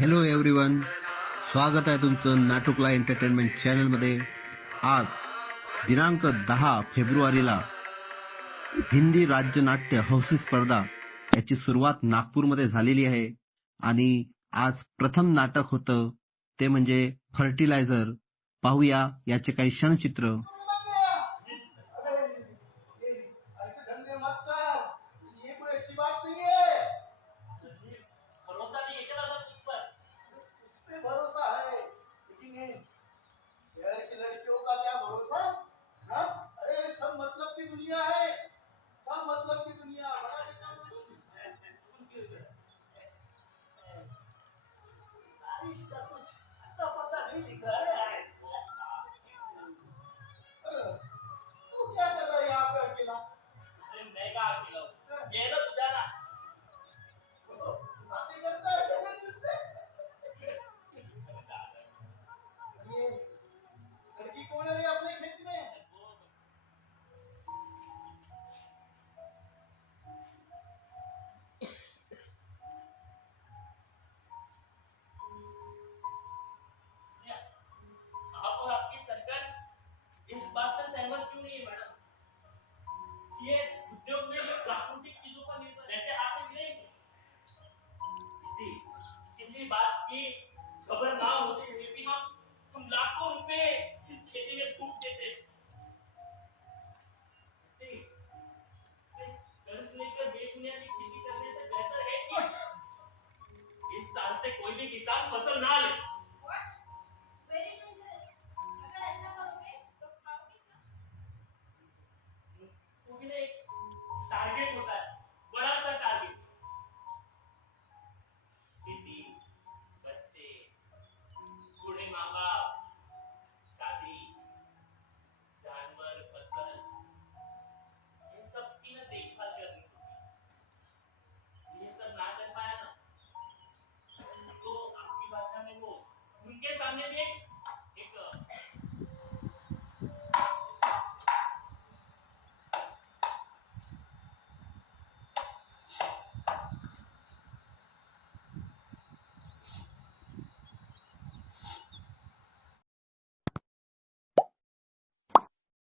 Hello everyone स्वागत आहे तुमचं नाटुकला एंटरटेनमेंट चॅनलमध्ये आज दिनांक दहा फेब्रुवारीला हिंदी राज्य नाट्य हौसी स्पर्धा याची सुरुवात नागपूरमध्ये झालेली आहे. आणि आज प्रथम नाटक होतं ते म्हणजे फर्टिलायझर पाहूया याचे काही क्षणचित्र. दुनिया है। सब मतलब की दुनिया बारिश का कुछ तो पता नहीं लिखा है। सहमत क्यों नहीं है मैडम ये उद्योग में प्राकृतिक चीज़ों पर निर्भर जैसे आप नहीं किसी किसी बात की खबर ना होते हुए भी हम हम लाखों रुपए इस खेती में फूक देते हैं। उनके सामने भी एक